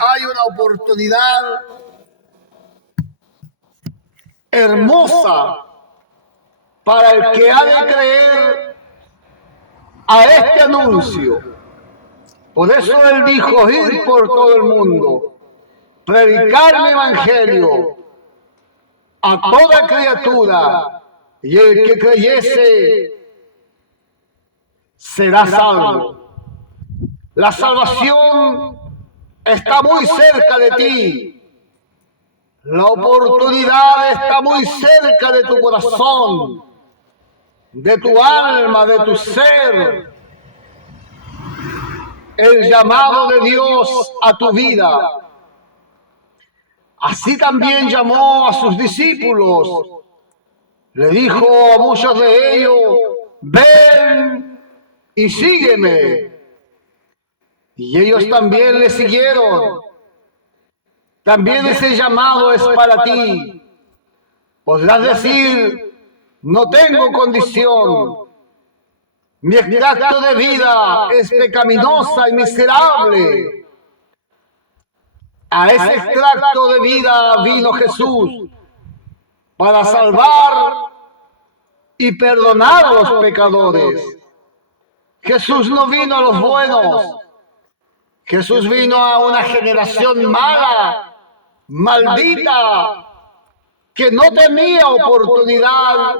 hay una oportunidad hermosa para el que ha de creer a este anuncio. Por eso él dijo: ir por todo el mundo, predicar mi evangelio a toda criatura, y el que creyese será salvo. La salvación está muy cerca de ti. La oportunidad está muy cerca de tu corazón, de tu alma, de tu ser. El llamado de Dios a tu vida. Así también llamó a sus discípulos. Le dijo a muchos de ellos: ven y sígueme. Y ellos también le siguieron. También ese llamado es para ti. Podrás decir: no tengo condición. Mi extracto de vida es pecaminosa y miserable. A ese extracto de vida vino Jesús para salvar y perdonar a los pecadores. Jesús no vino a los buenos. Jesús vino a una generación mala, maldita, que no tenía oportunidad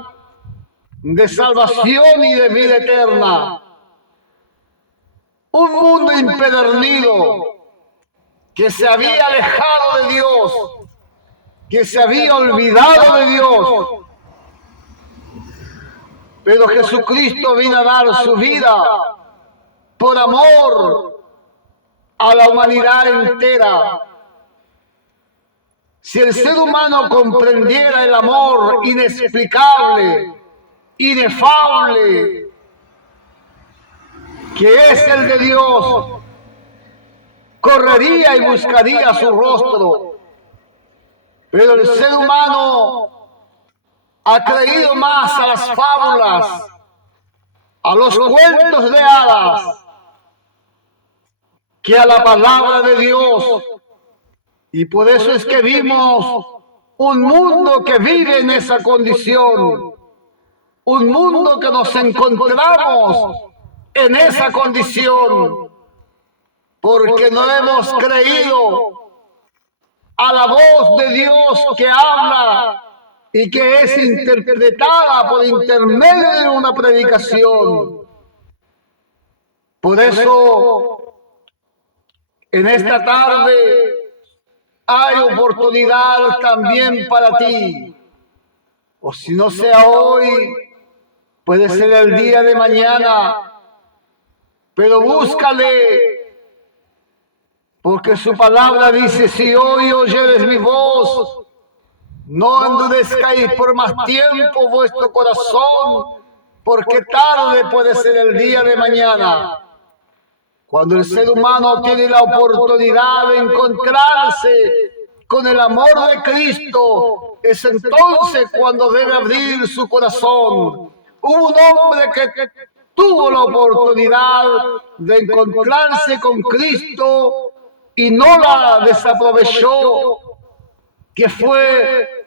de salvación y de vida eterna. Un mundo impedernido que se había alejado de Dios, que se había olvidado de Dios. Pero Jesucristo vino a dar su vida por amor a la humanidad entera. Si el ser humano comprendiera el amor inexplicable, inefable, que es el de Dios, correría y buscaría su rostro. Pero el ser humano ha creído más a las fábulas, a los cuentos de hadas, que a la palabra de Dios. Y por eso es que vimos un mundo que vive en esa condición, un mundo que nos encontramos en esa condición, porque no hemos creído a la voz de Dios que habla y que es interpretada por intermedio de una predicación. Por eso, en esta tarde hay oportunidad también para ti. O si no sea hoy, puede ser el día de mañana. Pero búscale, porque su palabra dice: si hoy oyeres mi voz, no endurezcáis por más tiempo vuestro corazón, porque tarde puede ser el día de mañana. Cuando el ser humano tiene la oportunidad de encontrarse con el amor de Cristo, es entonces cuando debe abrir su corazón. Hubo un hombre que tuvo la oportunidad de encontrarse con Cristo y no la desaprovechó, que fue,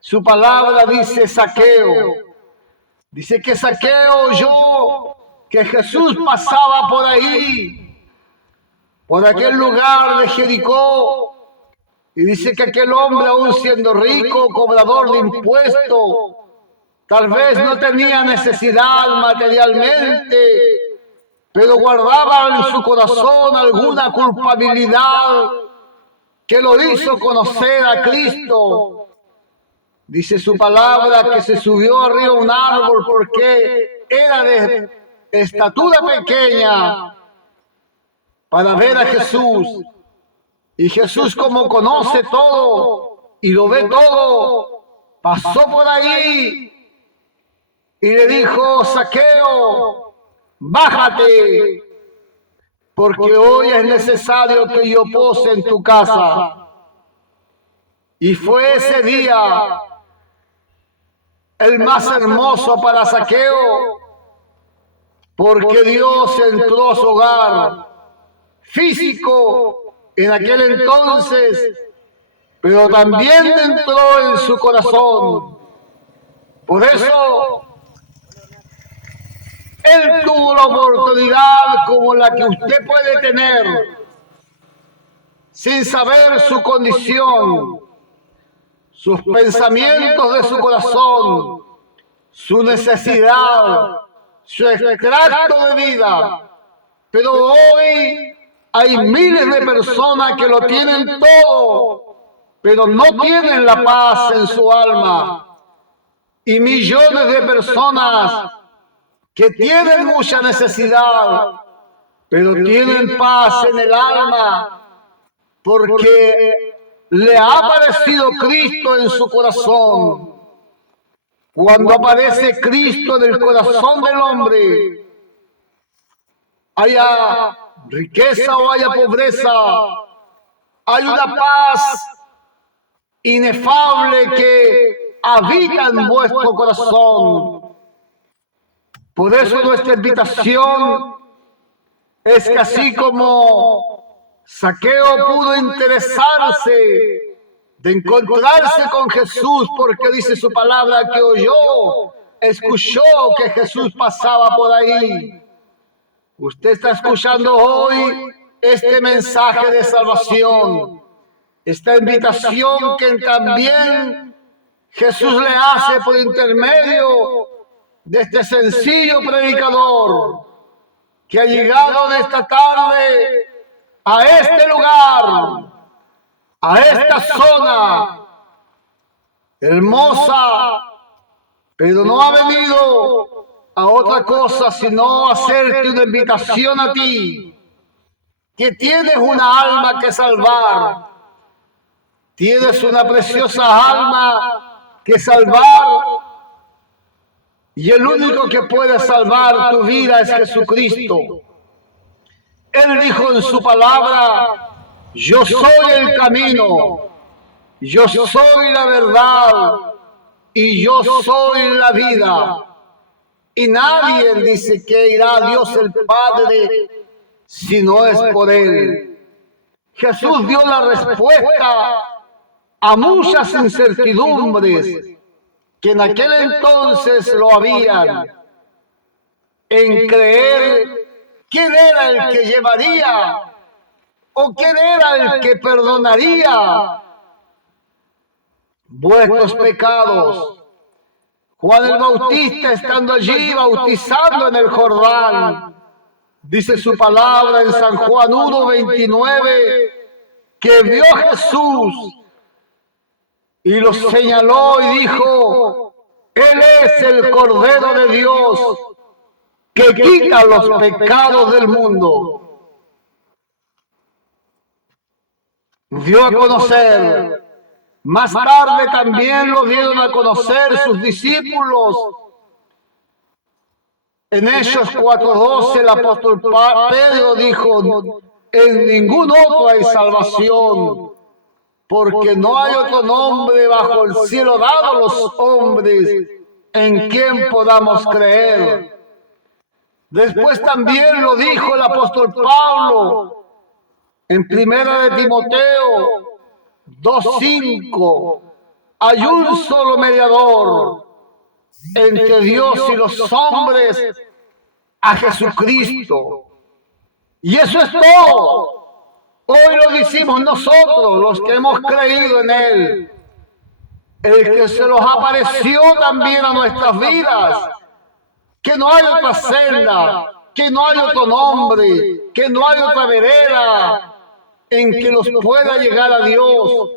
su palabra dice, Zaqueo. Dice que Zaqueo oyó que Jesús pasaba por ahí, por aquel lugar de Jericó, y dice que aquel hombre, aún siendo rico, cobrador de impuestos, tal vez no tenía necesidad materialmente, pero guardaba en su corazón alguna culpabilidad que lo hizo conocer a Cristo. Dice su palabra que se subió arriba a un árbol porque era de estatura pequeña para ver a Jesús. Y Jesús, como conoce todo y lo ve todo, pasó por ahí y le dijo: Zaqueo, bájate, porque hoy es necesario que yo pose en tu casa. Y fue ese día el más hermoso para Zaqueo, porque Dios entró a su hogar físico, en aquel entonces, pero también entró en su corazón. Por eso, él tuvo la oportunidad como la que usted puede tener, sin saber su condición, sus pensamientos de su corazón, su necesidad, su extracto de vida. Pero hoy hay miles de personas que lo tienen todo, pero no tienen la paz en su alma. Y millones de personas que tienen mucha necesidad, pero tienen paz en el alma, porque le ha aparecido Cristo en su corazón. Cuando aparece Cristo en el corazón del hombre, haya riqueza o haya pobreza, hay una paz inefable que habita en vuestro corazón. Por eso nuestra invitación es que así como Zaqueo pudo interesarse de encontrarse con Jesús, porque dice su palabra que oyó, escuchó que Jesús pasaba por ahí. Usted está escuchando hoy este mensaje de salvación, esta invitación que también Jesús le hace por intermedio de este sencillo predicador que ha llegado de esta tarde a este lugar, a esta zona hermosa, pero no ha venido a otra cosa sino a hacerte una invitación a ti, que tienes una alma que salvar, tienes una preciosa alma que salvar, y el único que puede salvar tu vida es Jesucristo. Él dijo en su palabra: yo soy el camino, yo soy la verdad y yo soy la vida. Y nadie dice que irá a Dios el Padre si no es por Él. Jesús dio la respuesta a muchas incertidumbres que en aquel entonces lo habían, en creer quién era el que llevaría o quién era el que perdonaría vuestros pecados. Juan el Bautista, estando allí bautizando en el Jordán, dice su palabra en San Juan 1:29, que vio a Jesús y lo señaló y dijo: Él es el Cordero de Dios que quita los pecados del mundo. Dio a conocer. Más tarde también lo dieron a conocer sus discípulos. En Hechos 4:12 el apóstol Pedro dijo: en ningún otro hay salvación, porque no hay otro nombre bajo el cielo dado a los hombres en quien podamos creer. Después también lo dijo el apóstol Pablo en Primera de Timoteo 2:5, hay un solo mediador entre Dios y los hombres, a Jesucristo. Y eso es todo. Hoy lo decimos nosotros, los que hemos creído en Él, el que se nos apareció también a nuestras vidas, que no hay otra senda, que no hay otro nombre, que no hay otra vereda en que nos pueda llegar a Dios,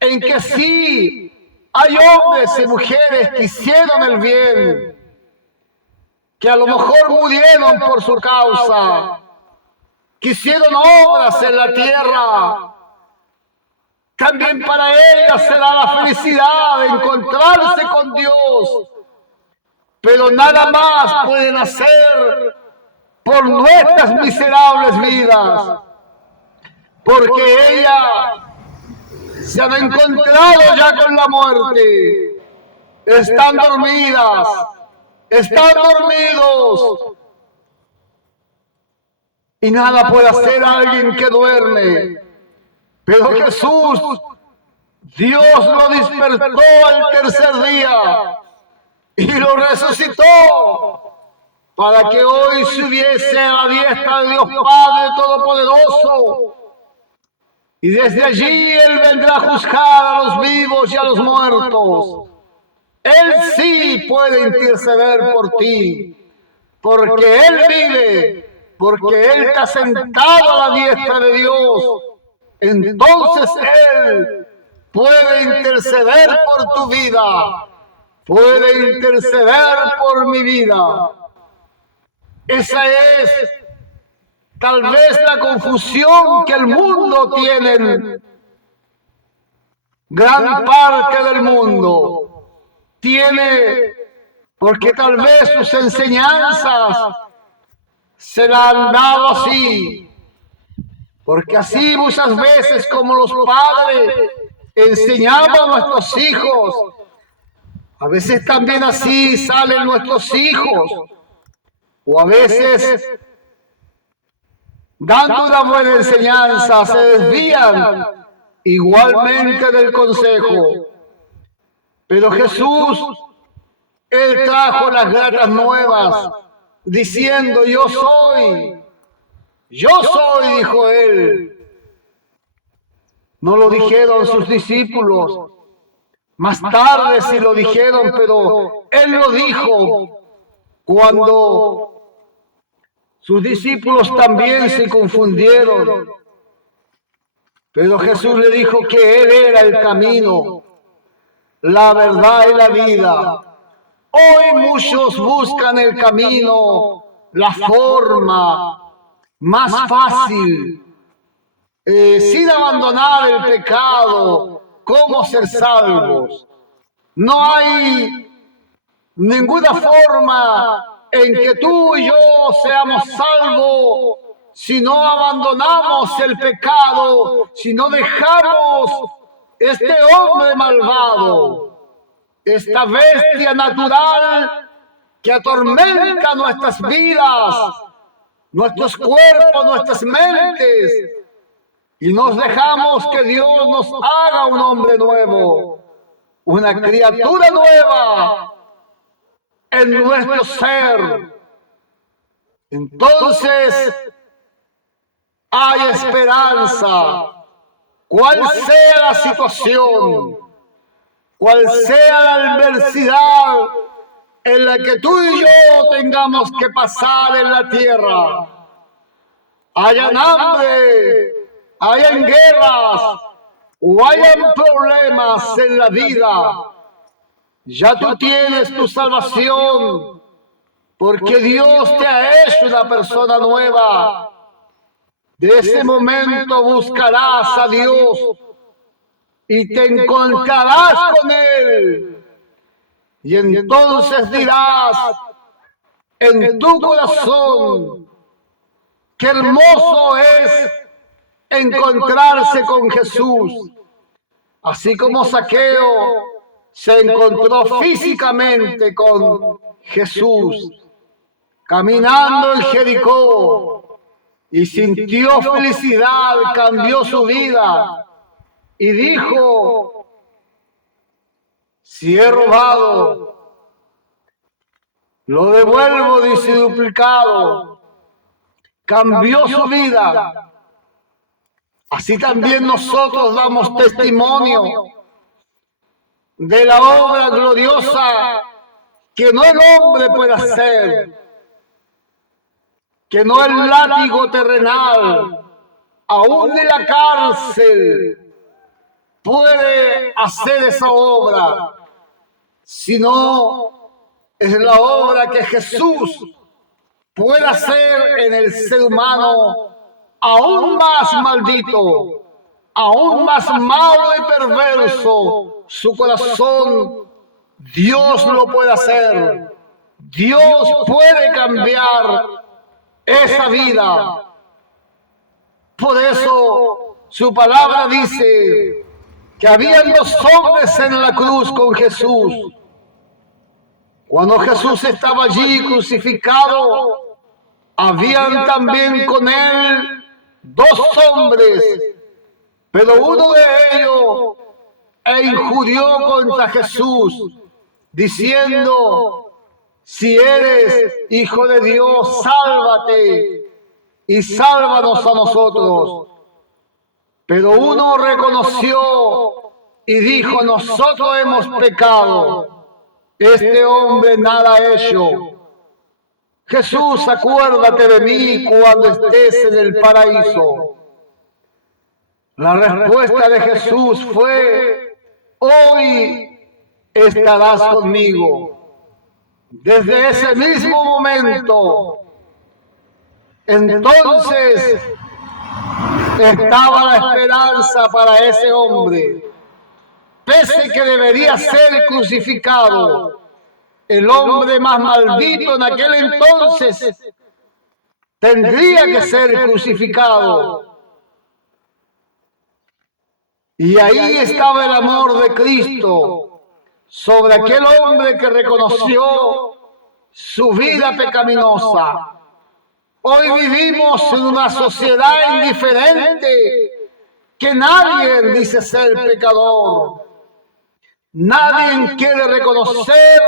en que sí hay hombres y mujeres que hicieron el bien, que a lo mejor murieron por su causa, que hicieron obras en la tierra. También para ellas será la felicidad de encontrarse con Dios, pero nada más pueden hacer por nuestras miserables vidas, porque ellas se han encontrado ya con la muerte, están dormidas, están dormidos, y nada puede hacer alguien que duerme. Pero Jesús, Dios lo despertó al tercer día y lo resucitó para que hoy subiese a la diestra de Dios Padre Todopoderoso. Y desde allí Él vendrá a juzgar a los vivos y a los muertos. Él sí puede interceder por ti, porque Él vive, porque Él está sentado a la diestra de Dios. Entonces Él puede interceder por tu vida, puede interceder por mi vida. Esa es tal vez la confusión que el mundo tiene. Gran parte del mundo tiene, porque tal vez sus enseñanzas se la han dado así, porque así muchas veces como los padres enseñamos a nuestros hijos, a veces también así salen nuestros hijos, o a veces dando una buena enseñanza se desvían igualmente del consejo. Pero Jesús, Él trajo las gratas nuevas, diciendo, yo soy, dijo Él. No lo dijeron sus discípulos, más tarde sí lo dijeron, pero Él lo dijo cuando sus discípulos también se confundieron. Pero Jesús le dijo que Él era el camino, la verdad y la vida. Hoy muchos buscan el camino, la forma más fácil, sin abandonar el pecado, cómo ser salvos. No hay ninguna forma en que tú y yo seamos salvos si no abandonamos el pecado, si no dejamos este hombre malvado, esta bestia natural que atormenta nuestras vidas, nuestros cuerpos, nuestras mentes, y nos dejamos que Dios nos haga un hombre nuevo, una criatura nueva en nuestro ser. Entonces hay esperanza, cual sea la situación, cual sea la adversidad en la que tú y yo tengamos que pasar en la tierra. Hayan hambre, hayan guerras o hayan problemas en la vida, ya tú tienes tu salvación, porque Dios te ha hecho una persona nueva. De ese momento buscarás a Dios y te encontrarás con Él. Y entonces dirás en tu corazón, qué hermoso es encontrarse con Jesús. Así como Zaqueo se encontró físicamente con Jesús, caminando en Jericó, y sintió felicidad, cambió su vida, y dijo, si he robado, lo devuelvo, dice, duplicado. Cambió su vida. Así también nosotros damos testimonio de la obra gloriosa que no el hombre puede hacer, que no el látigo terrenal, aún de la cárcel, puede hacer esa obra, sino es la obra que Jesús puede hacer en el ser humano aún más maldito, aún más malo y perverso. Su corazón, Dios lo puede hacer. Dios puede cambiar esa vida. Por eso su palabra dice que habían dos hombres en la cruz con Jesús. Cuando Jesús estaba allí crucificado, habían también con él dos hombres Pero uno de ellos injurió contra Jesús, diciendo: si eres hijo de Dios, sálvate y sálvanos a nosotros. Pero uno reconoció y dijo: nosotros hemos pecado, este hombre nada ha hecho. Jesús, acuérdate de mí cuando estés en el paraíso. La respuesta de Jesús fue: hoy estarás conmigo. Desde ese mismo momento, entonces, estaba la esperanza para ese hombre. Pese que debería ser crucificado, el hombre más maldito en aquel entonces tendría que ser crucificado. Y ahí estaba el amor de Cristo sobre aquel hombre que reconoció su vida pecaminosa. Hoy vivimos en una sociedad indiferente que nadie dice ser pecador. Nadie quiere reconocer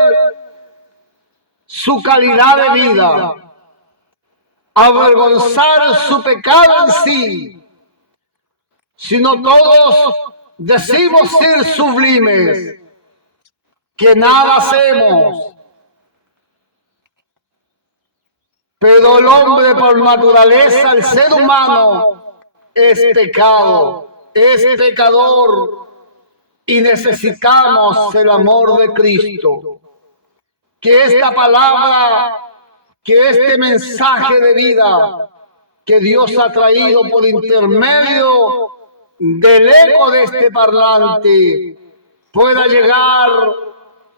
su calidad de vida, avergonzar su pecado en sí, sino todos decimos ser sublimes, que nada hacemos. Pero el hombre por naturaleza, el ser humano, es pecado, es pecador y necesitamos el amor de Cristo. Que esta palabra, que este mensaje de vida que Dios ha traído por intermedio del eco de este parlante pueda llegar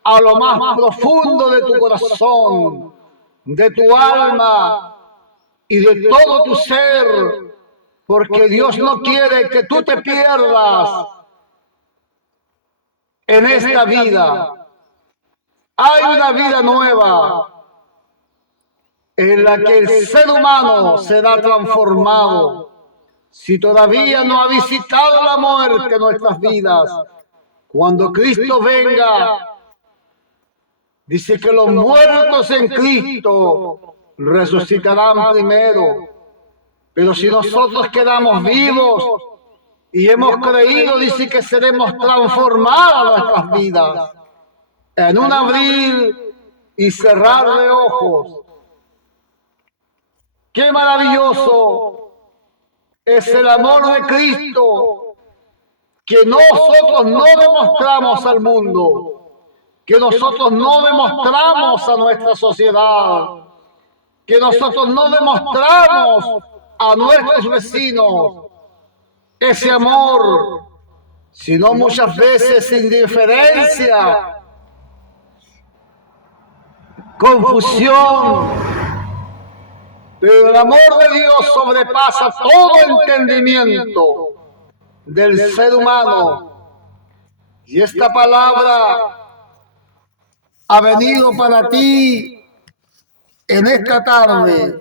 a lo más profundo de tu corazón, de tu alma y de todo tu ser, porque Dios no quiere que tú te pierdas en esta vida. Hay una vida nueva en la que el ser humano será transformado. Si todavía no ha visitado la muerte en nuestras vidas, cuando Cristo venga, dice que los muertos en Cristo resucitarán primero. Pero si nosotros quedamos vivos y hemos creído, dice que seremos transformadas nuestras vidas en un abrir y cerrar de ojos. ¡Qué maravilloso es el amor de Cristo que nosotros no demostramos al mundo, que nosotros no demostramos a nuestra sociedad, que nosotros no demostramos a nuestros vecinos ese amor, sino muchas veces indiferencia, confusión. Pero el amor de Dios sobrepasa todo entendimiento del ser humano. Y esta palabra ha venido para ti en esta tarde